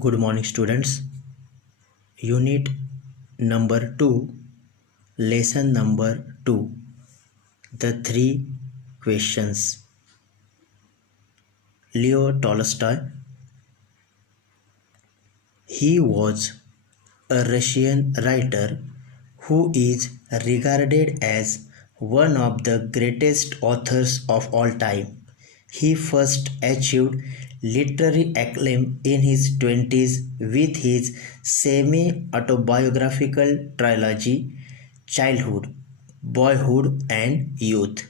Good morning, students. Unit number 2, lesson number 2. The three questions. Leo Tolstoy. He was a Russian writer who is regarded as one of the greatest authors of all time. He first achieved literary acclaim in his 20s with his semi-autobiographical trilogy Childhood, Boyhood and Youth.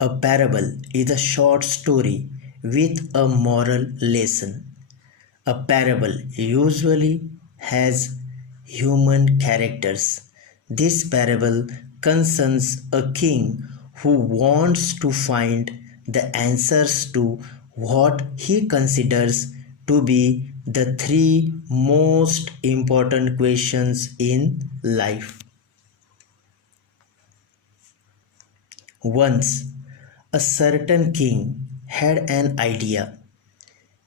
A parable is a short story with a moral lesson. A parable usually has human characters. This parable concerns a king who wants to find the answers to what he considers to be the three most important questions in life. Once, a certain king had an idea.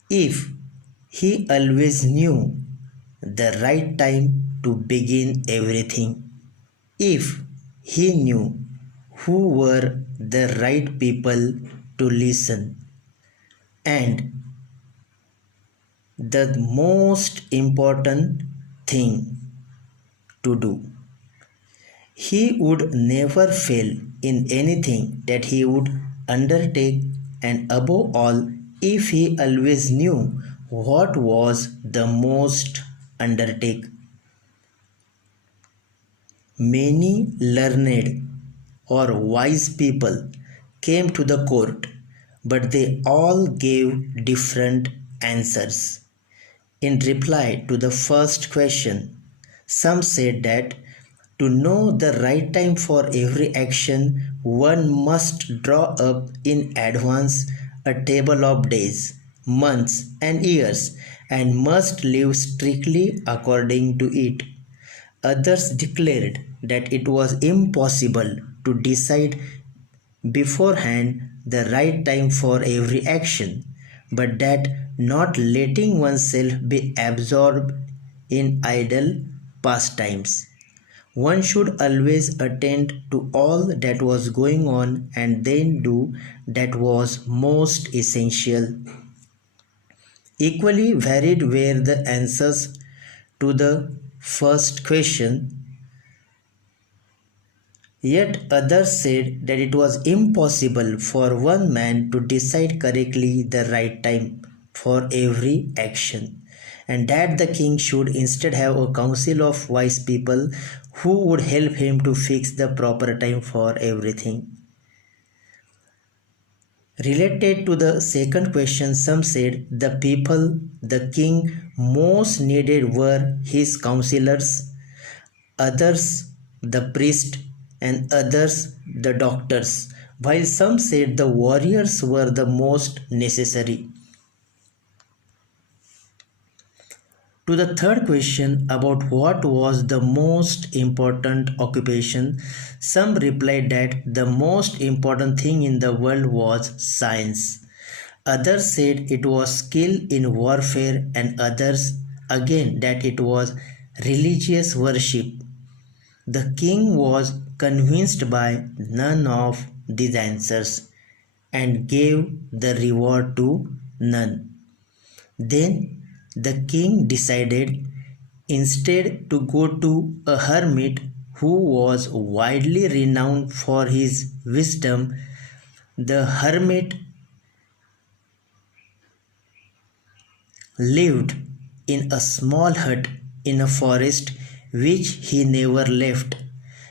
If he always knew the right time to begin everything, if he knew who were the right people to listen, and the most important thing to do, he would never fail in anything that he would undertake, and above all, if he always knew what was the most undertake. Many learned or wise people came to the court, but they all gave different answers. In reply to the first question, some said that to know the right time for every action, one must draw up in advance a table of days, months, and years, and must live strictly according to it. Others declared that it was impossible to decide beforehand the right time for every action, but that not letting oneself be absorbed in idle pastimes, one should always attend to all that was going on and then do that was most essential. Equally varied were the answers to the first question, yet others said that it was impossible for one man to decide correctly the right time for every action, and that the king should instead have a council of wise people who would help him to fix the proper time for everything. Related to the second question, some said the people the king most needed were his counselors, others the priest, and others the doctors, while some said the warriors were the most necessary. To the third question about what was the most important occupation, some replied that the most important thing in the world was science. Others said it was skill in warfare, and others again that it was religious worship. The king was convinced by none of these answers and gave the reward to none. Then the king decided instead to go to a hermit who was widely renowned for his wisdom. The hermit lived in a small hut in a forest which he never left.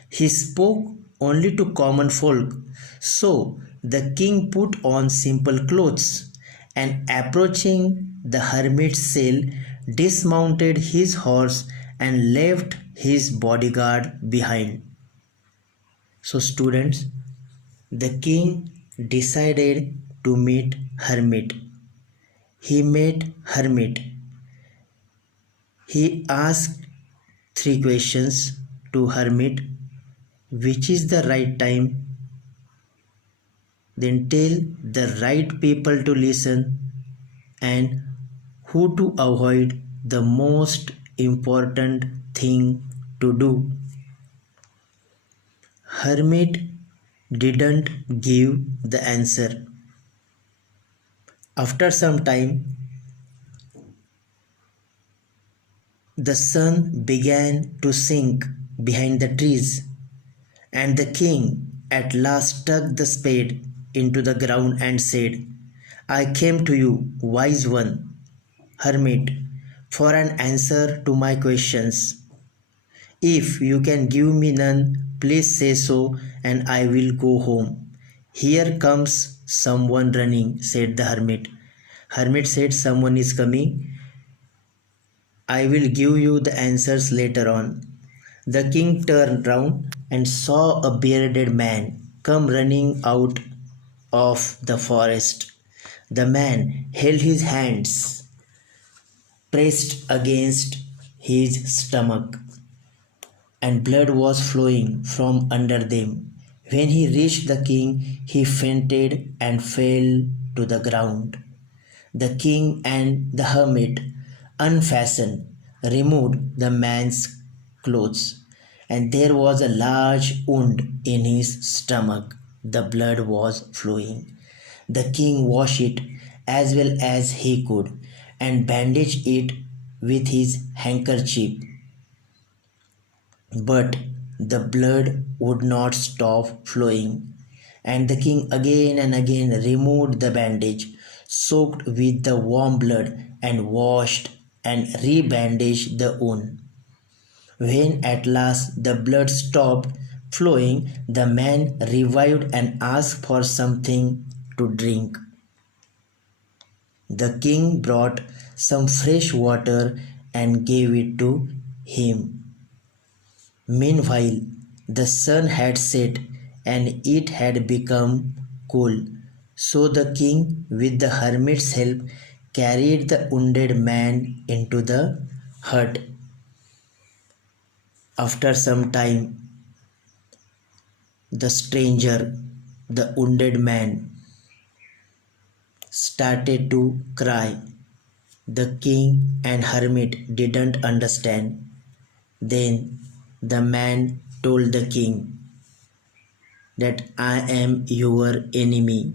He spoke only to common folk, so the king put on simple clothes and, approaching the hermit's cell, dismounted his horse and left his bodyguard behind. So, students, the king decided to meet hermit. He met hermit. He asked three questions to hermit: which is the right time? Then tell the right people to listen, and who to avoid the most important thing to do. Hermit didn't give the answer. After some time, the sun began to sink behind the trees, and the king at last stuck the spade into the ground and said, I came to you, wise one, hermit, for an answer to my questions. If you can give me none, please say so, and I will go home. Here comes someone running, said the hermit. Hermit said, someone is coming. I will give you the answers later on. The king turned round and saw a bearded man come running out of the forest. The man held his hands pressed against his stomach, and blood was flowing from under them. When he reached the king, he fainted and fell to the ground. The king and the hermit unfastened, removed the man's clothes, and there was a large wound in his stomach. The blood was flowing. The king washed it as well as he could and bandaged it with his handkerchief. But the blood would not stop flowing, and the king again and again removed the bandage, soaked with the warm blood, and washed and rebandaged the wound. When at last the blood stopped flowing, the man revived and asked for something to drink. The king brought some fresh water and gave it to him. Meanwhile, the sun had set and it had become cool. So the king, with the hermit's help, carried the wounded man into the hut. After some time, the stranger, the wounded man, started to cry. The king and hermit didn't understand. Then the man told the king that I am your enemy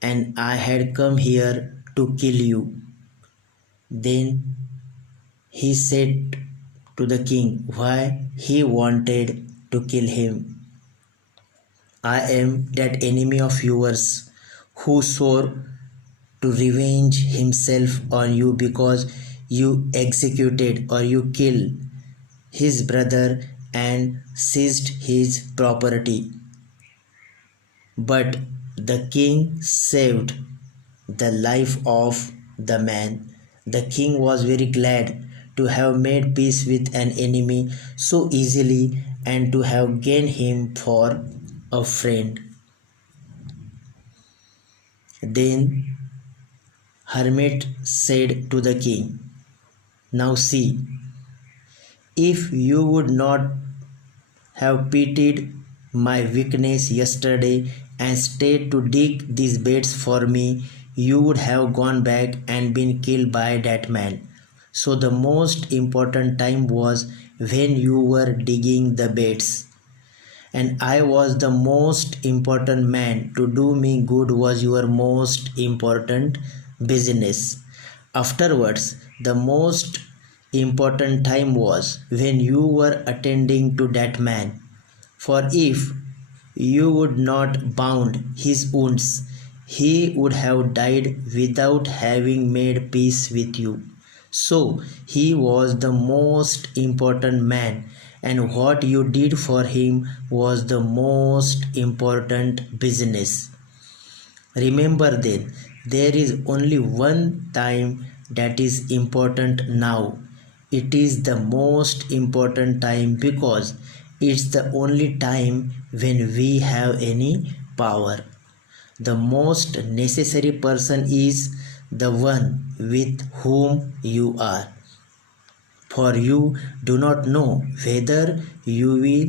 and I had come here to kill you. Then he said to the king why he wanted to kill him. I am that enemy of yours who swore to revenge himself on you because you executed or you killed his brother and seized his property. But the king saved the life of the man. The king was very glad to have made peace with an enemy so easily and to have gained him for a friend. Then hermit said to the king, now see, if you would not have pitied my weakness yesterday and stayed to dig these beds for me, you would have gone back and been killed by that man. So the most important time was when you were digging the beds. And I was the most important man. To do me good was your most important business. Afterwards, the most important time was when you were attending to that man. For if you would not bound his wounds, he would have died without having made peace with you. So he was the most important man, and what you did for him was the most important business. Remember then, there is only one time that is important now. It is the most important time because it's the only time when we have any power. The most necessary person is the one with whom you are. For you do not know whether you will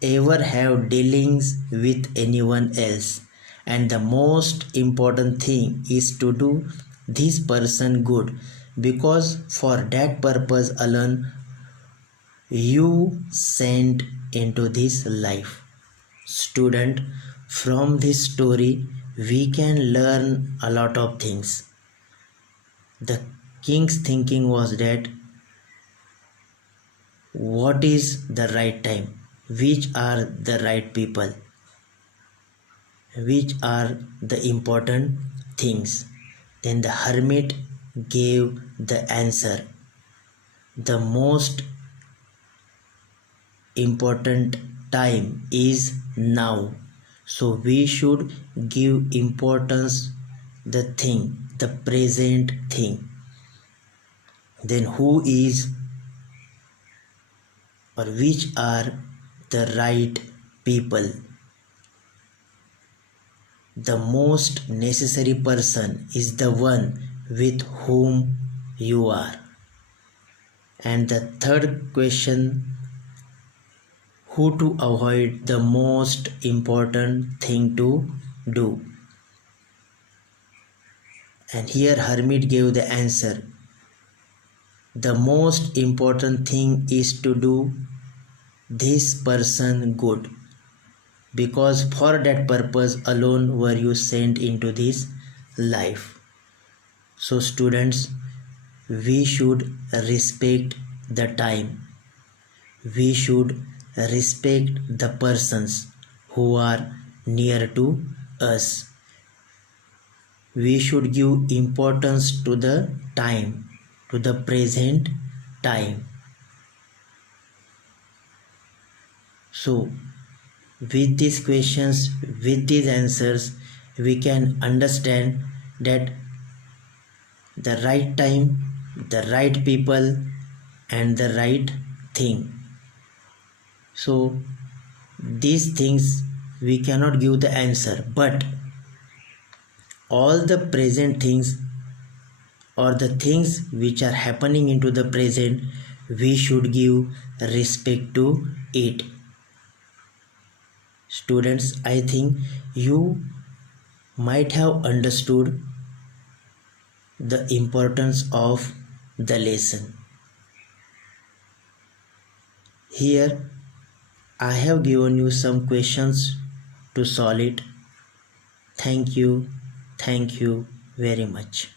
ever have dealings with anyone else. And the most important thing is to do this person good, because for that purpose alone you sent into this life. Student, from this story we can learn a lot of things. The king's thinking was that what is the right time, which are the right people, which are the important things. Then the hermit gave the answer. The most important time is now. So we should give importance the thing, the present thing. Then who is or which are the right people? The most necessary person is the one with whom you are. And the third question, who to avoid, the most important thing to do. And here hermit gave the answer. The most important thing is to do this person good, because for that purpose alone were you sent into this life. So students, we should respect the time. We should respect the persons who are near to us. We should give importance to the time, to the present time. So with these questions, with these answers, we can understand that the right time, the right people, and the right thing. So these things we cannot give the answer, but all the present things or the things which are happening into the present, we should give respect to it. Students, I think you might have understood the importance of the lesson. Here I have given you some questions to solve it. Thank you very much.